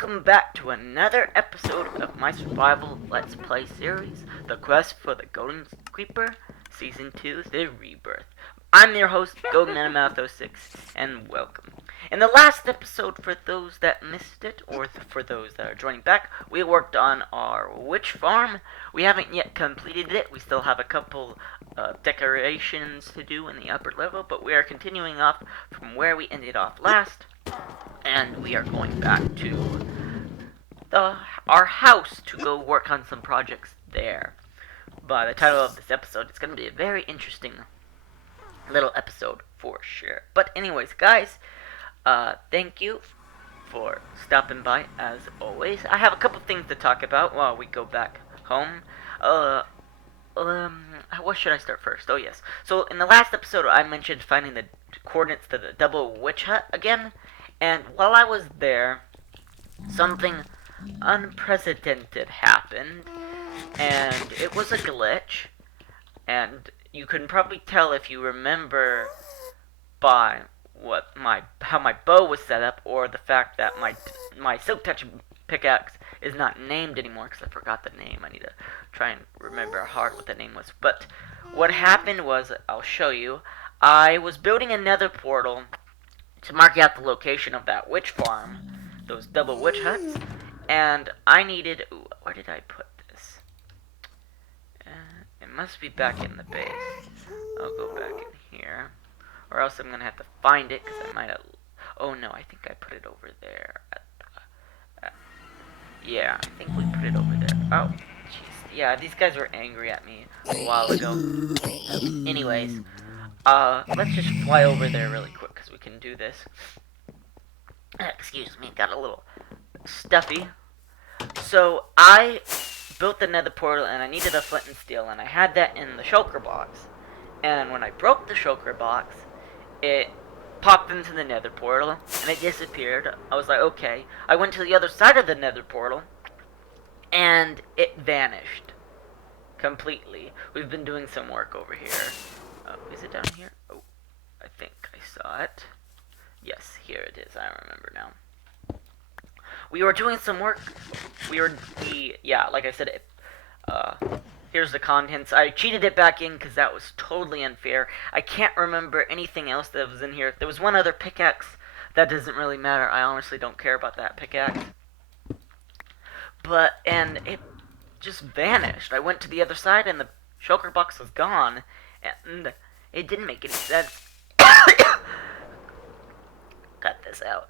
welcome back to another episode of my survival Let's Play series, The Quest for the Golden Creeper, Season 2, The Rebirth. I'm your host, GoldenMouth06, and welcome. In the last episode, for those that missed it, or for those that are joining back, we worked on our witch farm. We haven't yet completed it. We still have a couple decorations to do in the upper level, but we are continuing off from where we ended off last. And we are going back to our house to go work on some projects there. By the title of this episode, it's going to be a very interesting little episode for sure. But anyways, guys, thank you for stopping by as always. I have a couple things to talk about while we go back home. What should I start first? Oh yes. So in the last episode, I mentioned finding the coordinates to the double witch hut again. And while I was there, something unprecedented happened, and it was a glitch, and you can probably tell if you remember by how my bow was set up, or the fact that my Silk Touch pickaxe is not named anymore, because I forgot the name. I need to try and remember hard what the name was. But what happened was, I'll show you, I was building another portal to mark out the location of that witch farm, those double witch huts, and I needed, where did I put this? It must be back in the base. I'll go back in here, or else I'm gonna have to find it, because I might have, oh no, I think I put it over there, yeah, I think we put it over there. Oh, jeez, yeah, these guys were angry at me a while ago. Anyways, let's just fly over there really quick, because we can do this. Excuse me, got a little stuffy. So, I built the nether portal, and I needed a flint and steel, and I had that in the shulker box. And when I broke the shulker box, it popped into the nether portal, and it disappeared. I was like, okay. I went to the other side of the nether portal, and it vanished. Completely. We've been doing some work over here. Is it down here? Oh, I think I saw it. Yes, here it is. I remember now. We were doing some work. Yeah, like I said, here's the contents. I cheated it back in because that was totally unfair. I can't remember anything else that was in here. There was one other pickaxe. That doesn't really matter. I honestly don't care about that pickaxe. And it just vanished. I went to the other side and the shulker box was gone. And it didn't make any sense. Cut this out.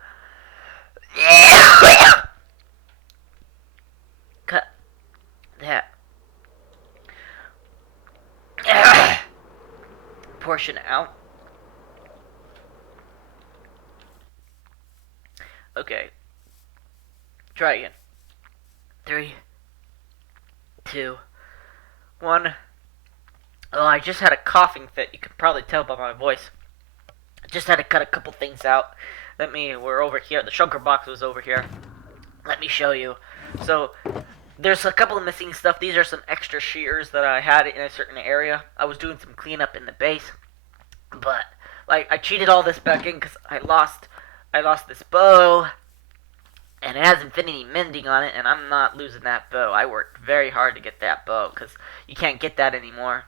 Cut that portion out. Okay. Try again. 3, 2, 1. Oh, I just had a coughing fit. You can probably tell by my voice. I just had to cut a couple things out. We're over here. The shulker box was over here. Let me show you. So, there's a couple of missing stuff. These are some extra shears that I had in a certain area. I was doing some cleanup in the base. But, I cheated all this back in because I lost this bow. And it has infinity mending on it, and I'm not losing that bow. I worked very hard to get that bow, because you can't get that anymore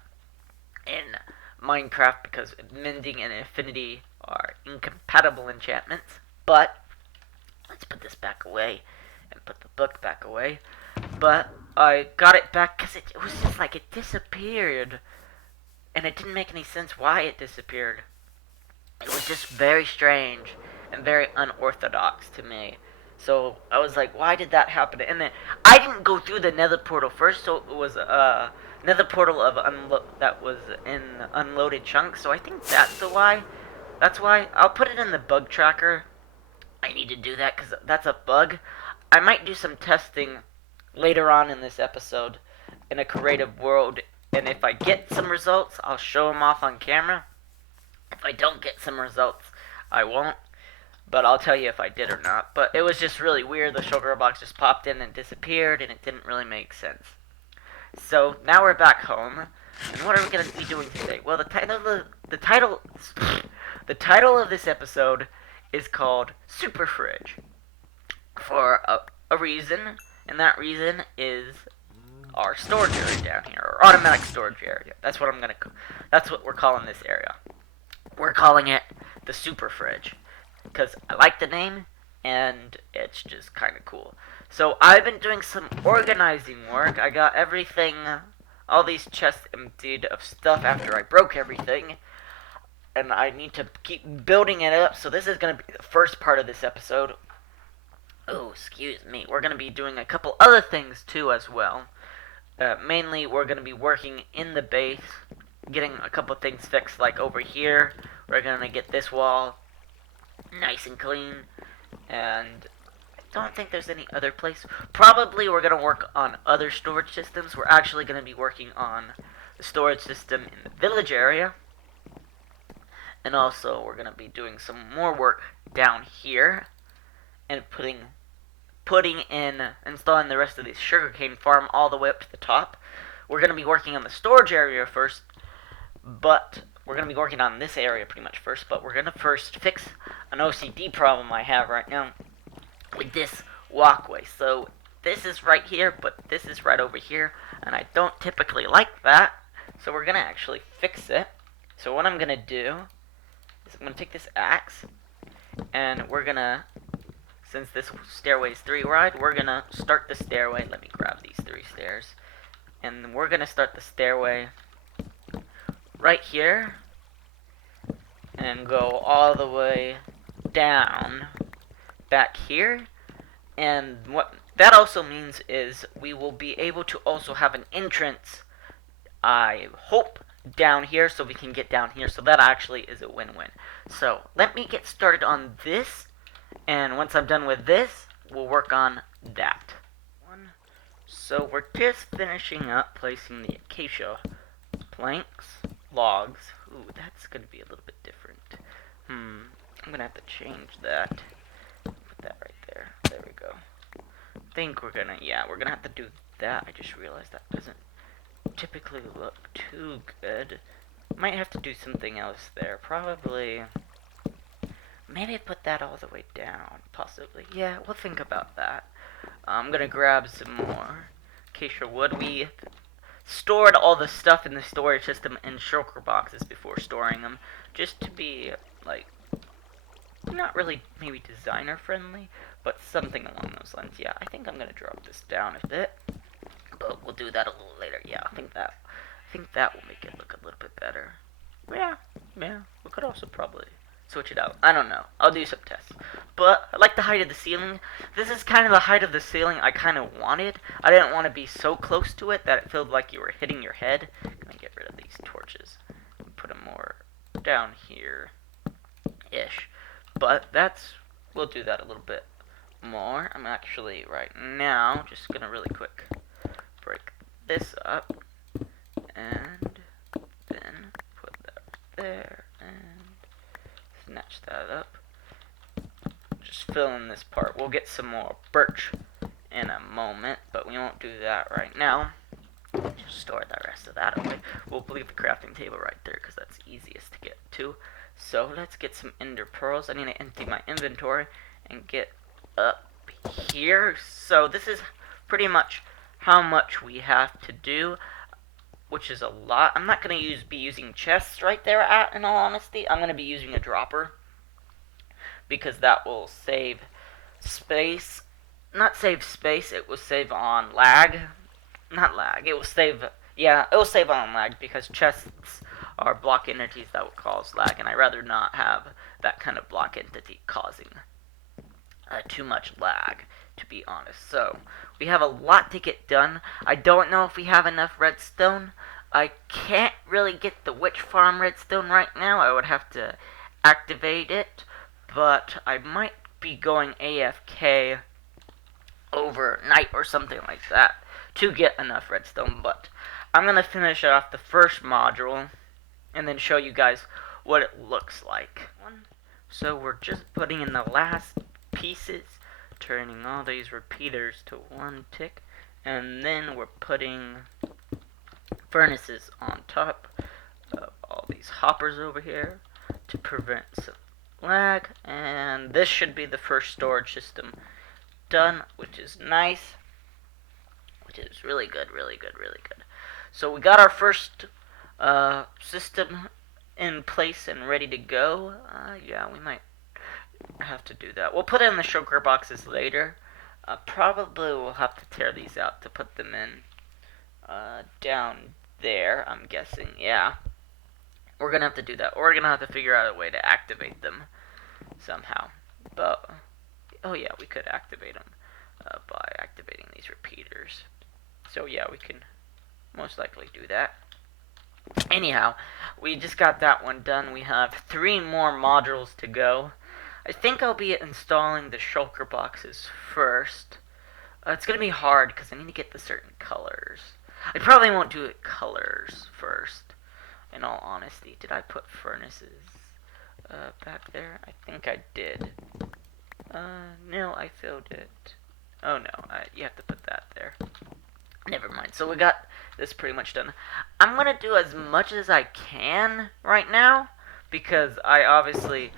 in Minecraft, because mending and infinity are incompatible enchantments. But let's put this back away and put the book back away. But I got it back because it was just like it disappeared, and it didn't make any sense why it disappeared. It was just very strange and very unorthodox to me. So I was like, why did that happen? And then I didn't go through the nether portal first, so it was nether portal of that was in unloaded chunks. So I think that's why. That's why I'll put it in the bug tracker. I need to do that because that's a bug. I might do some testing later on in this episode in a creative world, and if I get some results, I'll show them off on camera. If I don't get some results, I won't. But I'll tell you if I did or not. But it was just really weird. The shulker box just popped in and disappeared, and it didn't really make sense. So now we're back home, and what are we going to be doing today? Well, the title of this episode is called Super Fridge. for a reason, and that reason is our storage area down here, or automatic storage area. That's what we're calling this area. We're calling it the super fridge because I like the name and it's just kind of cool. So I've been doing some organizing work. I got everything, all these chests emptied of stuff after I broke everything, and I need to keep building it up. So this is going to be the first part of this episode. Oh, excuse me. We're going to be doing a couple other things too as well. Mainly, we're going to be working in the base, getting a couple things fixed, like over here. We're going to get this wall nice and clean, and I don't think there's any other place. Probably we're going to work on other storage systems. We're actually going to be working on the storage system in the village area, and also we're going to be doing some more work down here, and installing the rest of this sugarcane farm all the way up to the top. We're going to be working on the storage area first, but we're going to be working on this area pretty much first, but we're going to first fix an OCD problem I have right now with this walkway. So this is right here, but this is right over here, and I don't typically like that, so we're going to actually fix it. So what I'm going to do is I'm going to take this axe, and we're going to, since this stairway is 3 wide, we're going to start the stairway. Let me grab these 3 stairs. And we're going to start the stairway right here and go all the way down back here. And what that also means is we will be able to also have an entrance, I hope, down here so we can get down here. So that actually is a win-win. So let me get started on this. And once I'm done with this, we'll work on that. So we're just finishing up placing the acacia planks, logs. Ooh, that's going to be a little bit different. I'm going to have to change that. Put that right there. There we go. I think we're going to have to do that. I just realized that doesn't typically look too good. Might have to do something else there. Probably... maybe put that all the way down, possibly. Yeah, we'll think about that. I'm gonna grab some more acacia wood. We stored all the stuff in the storage system in shulker boxes before storing them, just to be, like, not really maybe designer friendly, but something along those lines. Yeah, I think I'm gonna drop this down a bit, but we'll do that a little later. Yeah, I think that will make it look a little bit better. Yeah, we could also probably switch it out. I don't know. I'll do some tests. But I like the height of the ceiling. This is kind of the height of the ceiling I kind of wanted. I didn't want to be so close to it that it felt like you were hitting your head. I'm going to get rid of these torches. Put them more down here-ish. But we'll do that a little bit more. I'm actually right now just going to really quick break this up. And then put that there. Snatch that up. Just fill in this part. We'll get some more birch in a moment, but we won't do that right now. Just store the rest of that away. We'll leave the crafting table right there because that's easiest to get to. So let's get some ender pearls. I need to empty my inventory and get up here. So this is pretty much how much we have to do, which is a lot. I'm not going to be using chests right there, in all honesty. I'm going to be using a dropper, because that will save space. Not save space, it will save on lag. Not lag, it will save, it will save on lag, because chests are block entities that will cause lag, and I'd rather not have that kind of block entity causing too much lag, to be honest. So, we have a lot to get done. I don't know if we have enough redstone. I can't really get the witch farm redstone right now. I would have to activate it, but I might be going AFK overnight or something like that to get enough redstone. But I'm going to finish off the first module and then show you guys what it looks like. So we're just putting in the last pieces, turning all these repeaters to 1 tick, and then we're putting furnaces on top of all these hoppers over here to prevent some lag, and this should be the first storage system done, which is nice. Which is really good, really good, really good. So we got our first system in place and ready to go. Yeah, we might have to do that. We'll put in the shulker boxes later. Probably we'll have to tear these out to put them in down there, I'm guessing. Yeah. We're going to have to do that. Or we're going to have to figure out a way to activate them somehow. But, oh yeah, we could activate them by activating these repeaters. So yeah, we can most likely do that. Anyhow, we just got that one done. We have 3 more modules to go. I think I'll be installing the shulker boxes first. It's going to be hard because I need to get the certain colors. I probably won't do it colors first, in all honesty. Did I put furnaces back there? I think I did. No, I filled it. Oh no, you have to put that there. Never mind. So we got this pretty much done. I'm going to do as much as I can right now, because I obviously...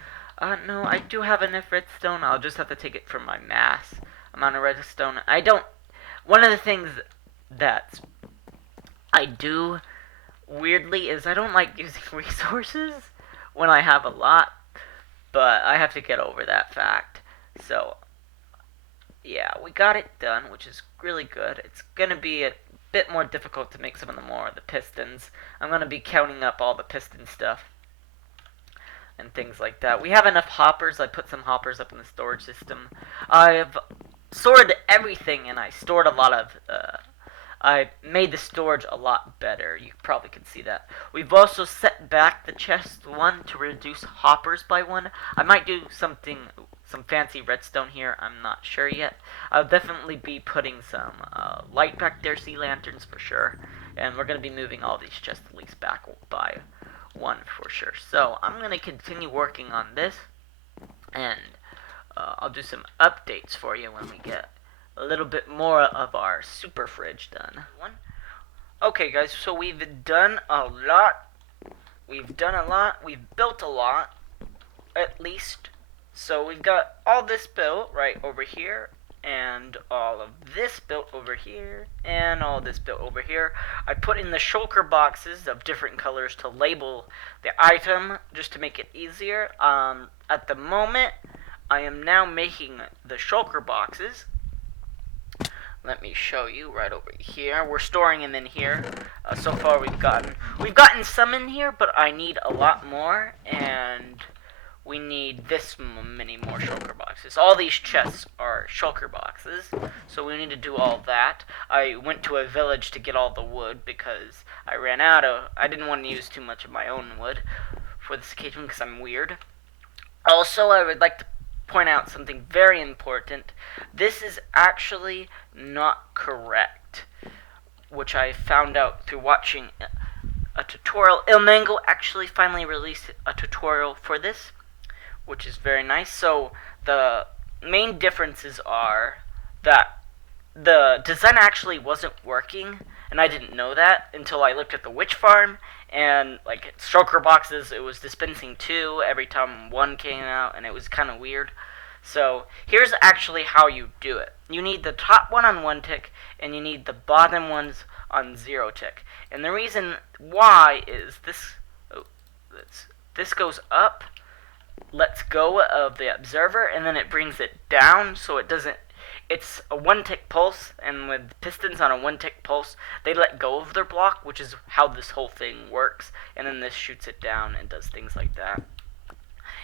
no, I do have enough redstone. I'll just have to take it from my mass amount of redstone. I don't... One of the things that I do, weirdly, is I don't like using resources when I have a lot, but I have to get over that fact. So, yeah, we got it done, which is really good. It's going to be a bit more difficult to make some of the pistons. I'm going to be counting up all the piston stuff and things like that. We have enough hoppers. I put some hoppers up in the storage system. I've stored everything, and I stored a lot of... I made the storage a lot better. You probably can see that. We've also set back the chest 1 to reduce hoppers by 1. I might do some fancy redstone here. I'm not sure yet. I'll definitely be putting some light back there, sea lanterns for sure. And we're going to be moving all these chests at least back by 1 for sure. So I'm going to continue working on this. And I'll do some updates for you when we get a little bit more of our super fridge done. Okay guys, so we've done a lot. We've built a lot, at least. So we've got all this built right over here, and all of this built over here, and all this built over here. I put in the shulker boxes of different colors to label the item, just to make it easier. At the moment, I am now making the shulker boxes. Let me show you right over here. We're storing them in here. So far we've gotten some in here, but I need a lot more, and we need this many more shulker boxes. All these chests are shulker boxes, so we need to do all that. I went to a village to get all the wood because I ran out of... I didn't want to use too much of my own wood for this occasion because I'm weird. Also, I would like to point out something very important. This is actually not correct, which I found out through watching a tutorial. Ilmango actually finally released a tutorial for this, which is very nice. So the main differences are that the design actually wasn't working, and I didn't know that until I looked at the witch farm, and like shulker boxes, it was dispensing 2 every time 1 came out, and it was kind of weird. So here's actually how you do it. You need the top one on 1 tick, and you need the bottom ones on 0 tick. And the reason why is this. This goes up, lets go of the observer, and then it brings it down, so it doesn't. It's a 1 tick pulse, and with pistons on a 1 tick pulse, they let go of their block, which is how this whole thing works. And then this shoots it down and does things like that.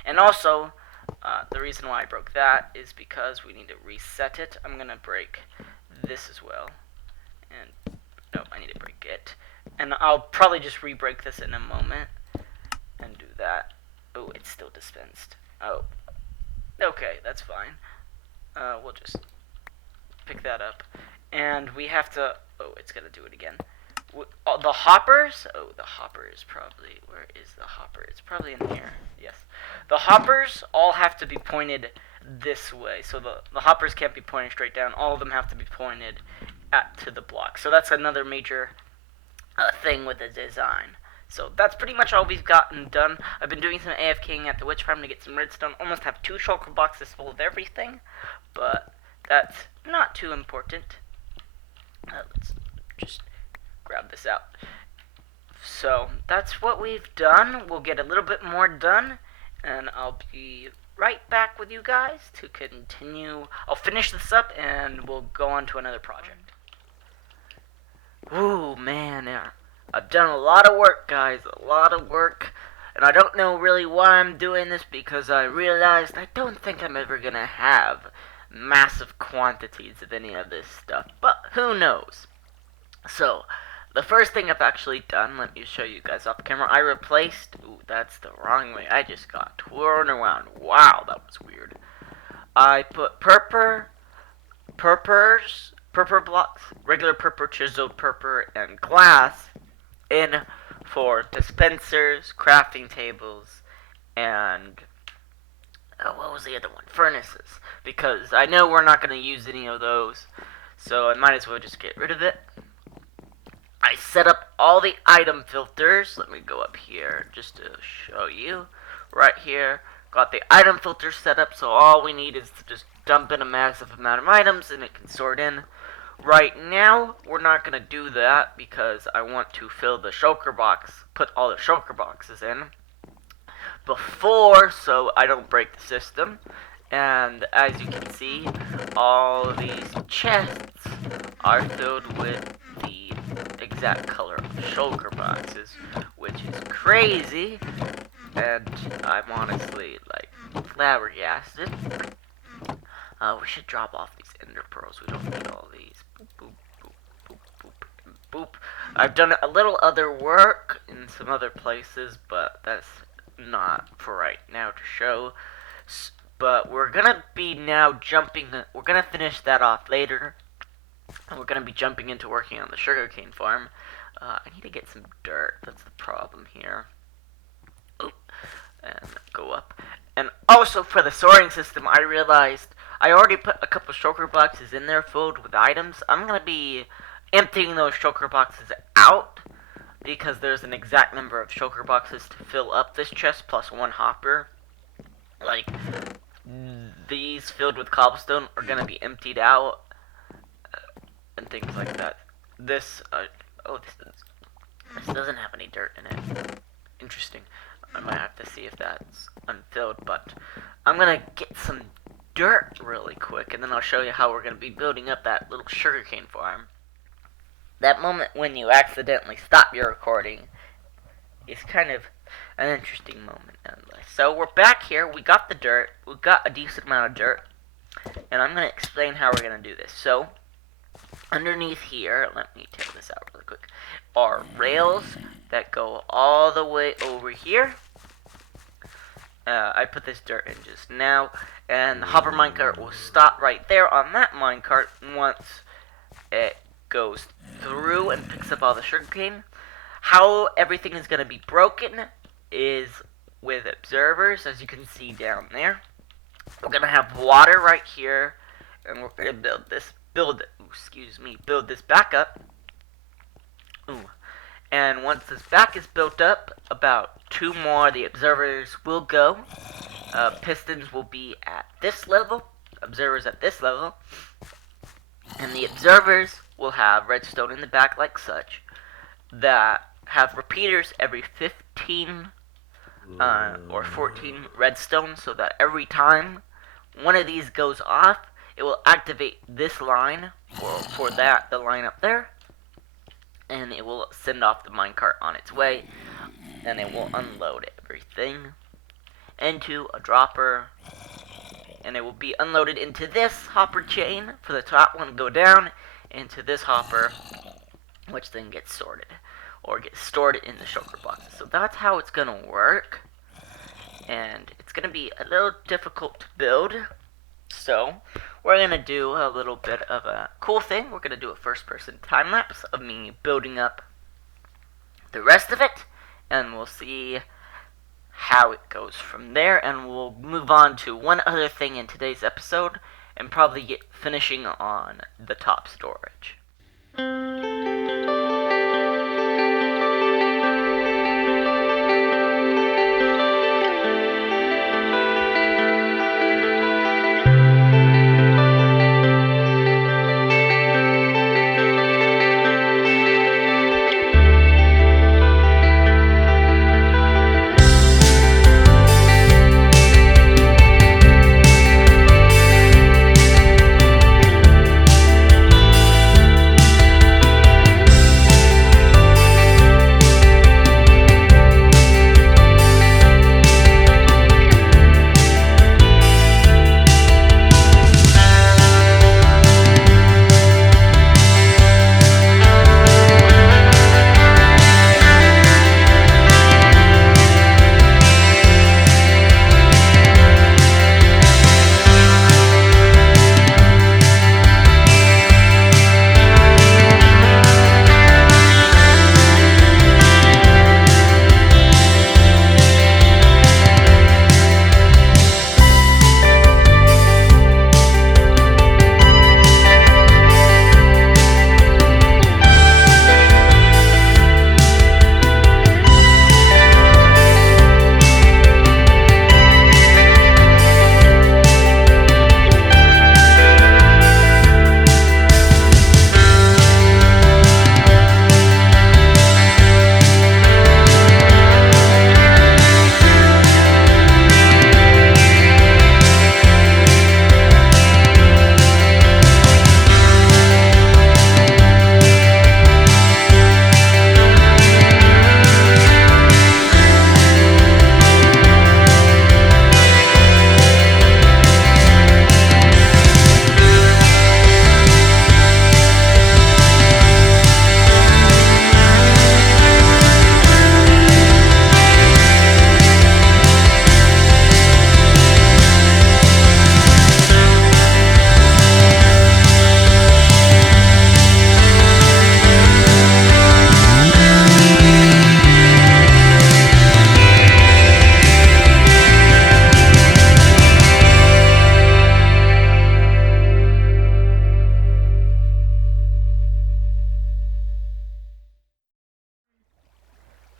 And also, the reason why I broke that is because we need to reset it. I'm going to break this as well. And, no, I need to break it. And I'll probably just re-break this in a moment and do that. Oh, it's still dispensed. Oh, okay, that's fine. We'll just pick that up. And we have to... Oh, it's going to do it again. The hoppers... Oh, the hopper is probably... Where is the hopper? It's probably in here. Yes. The hoppers all have to be pointed this way. So the hoppers can't be pointed straight down. All of them have to be pointed to the block. So that's another major thing with the design. So that's pretty much all we've gotten done. I've been doing some AFKing at the witch farm to get some redstone. Almost have 2 shulker boxes full of everything. But that's not too important. Let's just grab this out. So that's what we've done. We'll get a little bit more done, and I'll be right back with you guys to continue. I'll finish this up and we'll go on to another project. Ooh, man, I've done a lot of work, guys, a lot of work. And I don't know really why I'm doing this, because I realized I don't think I'm ever gonna have massive quantities of any of this stuff. But who knows? So, the first thing I've actually done, let me show you guys off camera. I replaced, ooh, that's the wrong way. I just got twirled around. Wow, that was weird. I put purpur blocks, regular purpur, chiseled purpur, and glass in for dispensers, crafting tables, and what was the other one? Furnaces. Because I know we're not going to use any of those, so I might as well just get rid of it. I set up all the item filters. Let me go up here just to show you. Right here, got the item filter set up, so all we need is to just dump in a massive amount of items and it can sort in. Right now, we're not going to do that because I want to fill the shulker box, put all the shulker boxes in before, so I don't break the system. And as you can see, all these chests are filled with the exact color of shulker boxes, which is crazy, and I'm honestly, like, flabbergasted. We should drop off these ender pearls. We don't need all these. Boop, boop, boop, boop, boop, and boop. I've done a little other work in some other places, but that's not for right now to show. But we're gonna be now jumping. We're gonna finish that off later, and we're gonna be jumping into working on the sugarcane farm. I need to get some dirt. That's the problem here. Oop. And go up. And also for the sorting system, I realized I already put a couple shulker boxes in there filled with items. I'm going to be emptying those shulker boxes out because there's an exact number of shulker boxes to fill up this chest plus one hopper. Like, these filled with cobblestone are going to be emptied out and things like that. This, this doesn't have any dirt in it. Interesting. I might have to see if that's unfilled, but I'm going to get some dirt really quick, and then I'll show you how we're going to be building up that little sugarcane farm. That moment when you accidentally stop your recording is kind of an interesting moment nonetheless. So we're back here, we got the dirt, we got a decent amount of dirt, and I'm going to explain how we're going to do this. So, underneath here, let me take this out really quick, are rails that go all the way over here. I put this dirt in just now, and the hopper minecart will stop right there on that minecart once it goes through and picks up all the sugarcane. How everything is going to be broken is with observers, as you can see down there. We're going to have water right here, and we're going to build this back up. Ooh. And once this back is built up, about 2 more, the observers will go. Pistons will be at this level, observers at this level. And the observers will have redstone in the back like such, that have repeaters every 15 or 14 redstone, so that every time one of these goes off, it will activate this line, or for that, the line up there. And it will send off the minecart on its way, and it will unload everything into a dropper, and it will be unloaded into this hopper chain for the top one to go down into this hopper, which then gets sorted, or gets stored in the shulker boxes. So that's how it's going to work, and it's going to be a little difficult to build. So, we're going to do a little bit of a cool thing. We're going to do a first-person time-lapse of me building up the rest of it, and we'll see how it goes from there, and we'll move on to one other thing in today's episode, and probably get finishing on the top storage.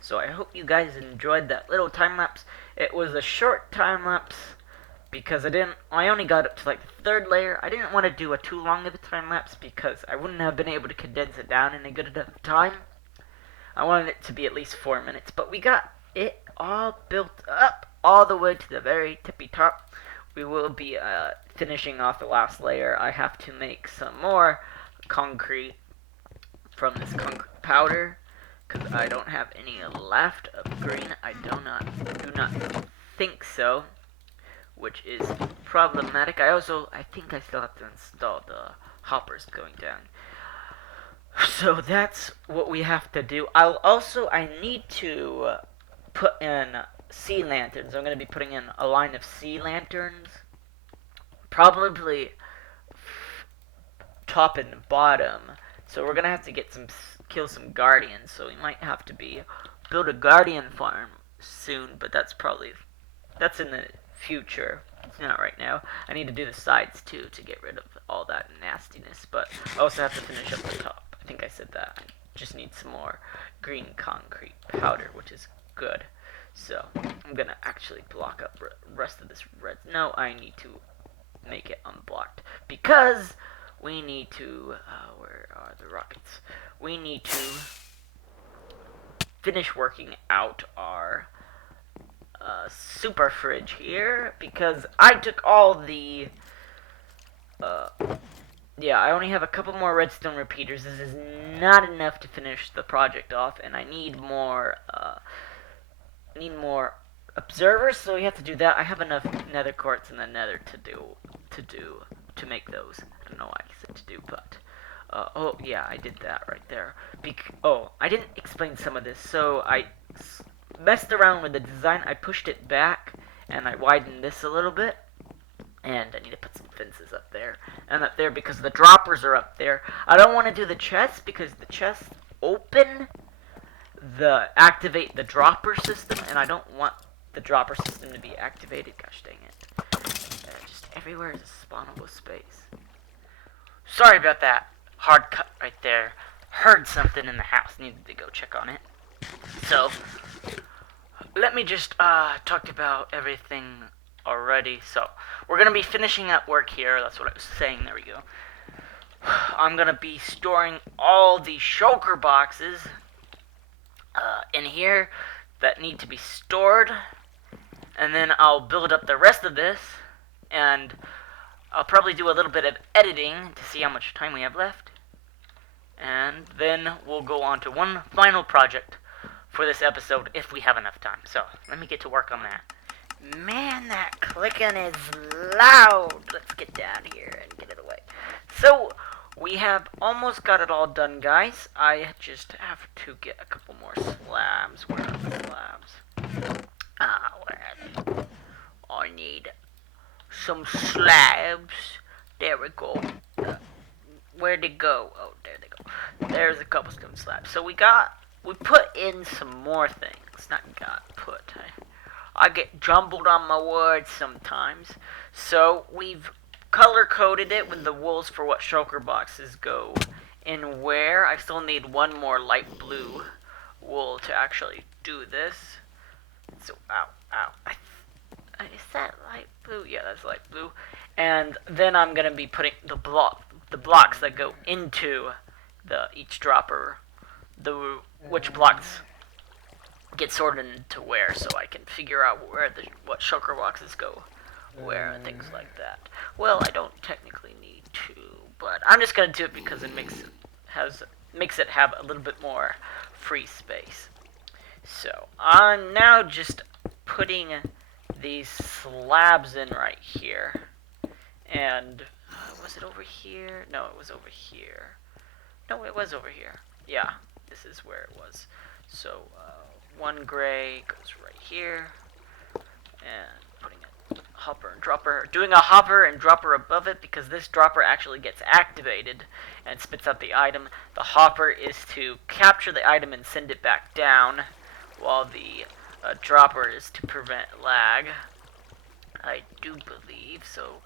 So I hope you guys enjoyed that little time lapse. It was a short time lapse because I only got up to like the third layer. I didn't want to do a too long of a time lapse because I wouldn't have been able to condense it down in a good enough time. I wanted it to be at least 4 minutes, but we got it all built up all the way to the very tippy top. We will be finishing off the last layer. I have to make some more concrete from this concrete powder because I don't have any left of green. I do not think so, which is problematic. I think I still have to install the hoppers going down. So that's what we have to do. I need to put in sea lanterns. I'm going to be putting in a line of sea lanterns, probably top and bottom. So we're going to have to kill some guardians. So we might have to build a guardian farm soon, but that's in the future. It's not right now. I need to do the sides too to get rid of all that nastiness, but I also have to finish up the top. I think I said that. I just need some more green concrete powder, which is good. So I'm gonna actually block up the rest of this red. No, I need to make it unblocked because we need to. Where are the rockets? We need to finish working out our super fridge here because I took all the. Yeah, I only have a couple more redstone repeaters. This is not enough to finish the project off, and I need more observers. So we have to do that. I have enough nether quartz in the nether to make those. I don't know why I said to do, but oh yeah, I did that right there. I didn't explain some of this. So I messed around with the design. I pushed it back and I widened this a little bit. And I need to put some fences up there and up there because the droppers are up there. I don't want to do the chests because the chests activate the dropper system, and I don't want the dropper system to be activated. Gosh dang it. Just everywhere is a spawnable space. Sorry about that. Hard cut right there. Heard something in the house. Needed to go check on it. So, let me just talk about everything already. So, we're going to be finishing up work here. That's what I was saying. There we go. I'm going to be storing all the shulker boxes in here that need to be stored. And then I'll build up the rest of this. And I'll probably do a little bit of editing to see how much time we have left. And then we'll go on to one final project for this episode if we have enough time. So, let me get to work on that. Man, that clicking is loud. Let's get down here and get it away. So, we have almost got it all done, guys. I just have to get a couple more slabs. Where are the slabs? Where? I need some slabs. There we go. Where'd they go? Oh, there they go. There's a cobblestone slab. So we put in some more things. Not put. I get jumbled on my words sometimes. So we've color-coded it with the wools for what shulker boxes go in where. I still need one more light blue wool to actually do this. So, ow. Is that light blue? Yeah, that's light blue. And then I'm going to be putting the blocks that go into each dropper. Which blocks get sorted into where, so I can figure out what shulker boxes go where and things like that. Well, I don't technically need to, but I'm just gonna do it because it makes it have a little bit more free space. So I'm now just putting these slabs in right here, and was it over here? No, it was over here. No, it was over here. Yeah, this is where it was. So one gray goes right here, and putting a hopper and dropper, doing a hopper and dropper above it because this dropper actually gets activated and spits out the item. The hopper is to capture the item and send it back down, while the dropper is to prevent lag. I do believe so.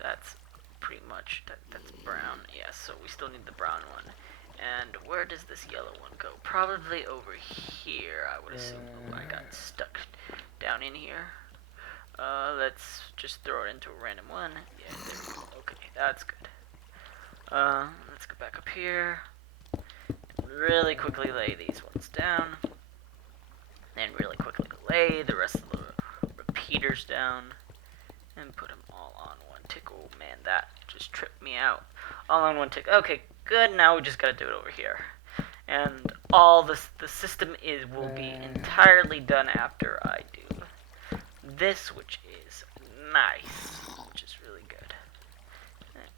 That's pretty much that's brown. Yeah, so we still need the brown one. And where does this yellow one go? Probably over here, I would assume. Oh, I got stuck down in here. Let's just throw it into a random one. Yeah, there we go. Okay, that's good. Let's go back up here. Really quickly lay these ones down. Then really quickly lay the rest of the repeaters down. And put them all on one tick. Oh man, that just tripped me out. All on one tick. Okay, good. Now we just gotta do it over here. And all this, the system will be entirely done after I do this, which is nice, which is really good.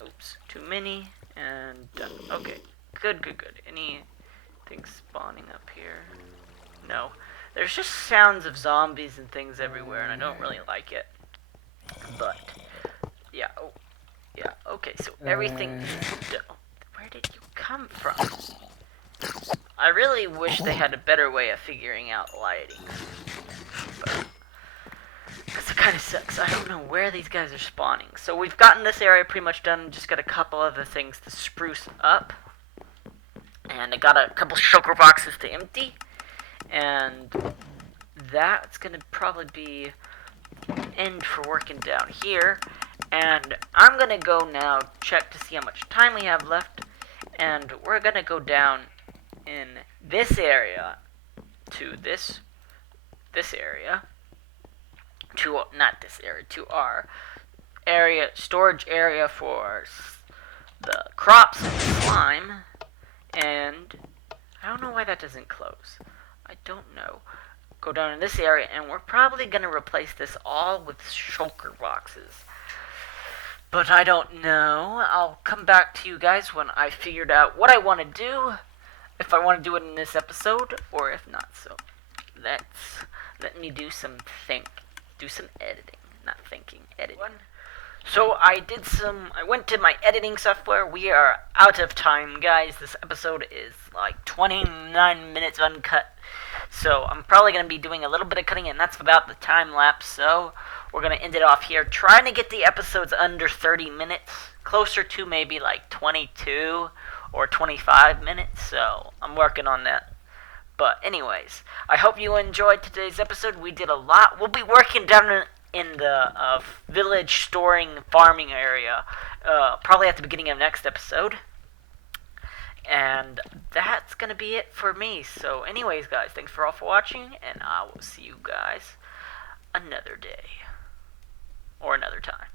Oops, too many, and done. Okay, good. Anything spawning up here? No. There's just sounds of zombies and things everywhere, and I don't really like it. But, yeah, oh, yeah, okay, so everything, where did you come from? I really wish they had a better way of figuring out lighting. But, because it kind of sucks. I don't know where these guys are spawning. So we've gotten this area pretty much done. Just got a couple other things to spruce up. And I got a couple shulker boxes to empty. And that's going to probably be end for working down here. And I'm going to go now check to see how much time we have left. And we're going to go down in this area to this area. To, not this area, to our area, storage area for the crops and slime. And I don't know why that doesn't close. I don't know. Go down in this area, and we're probably going to replace this all with shulker boxes. But I don't know. I'll come back to you guys when I figured out what I want to do. If I want to do it in this episode, or if not. So, let me do some editing. Not thinking, editing. So I went to my editing software. We are out of time, guys. This episode is like 29 minutes uncut. So I'm probably going to be doing a little bit of cutting, and that's about the time lapse. So we're going to end it off here. Trying to get the episodes under 30 minutes. Closer to maybe like 22 or 25 minutes. So I'm working on that. But anyways, I hope you enjoyed today's episode. We did a lot. We'll be working down in the village storing farming area probably at the beginning of next episode. And that's going to be it for me. So anyways, guys, thanks for all for watching, and I will see you guys another day or another time.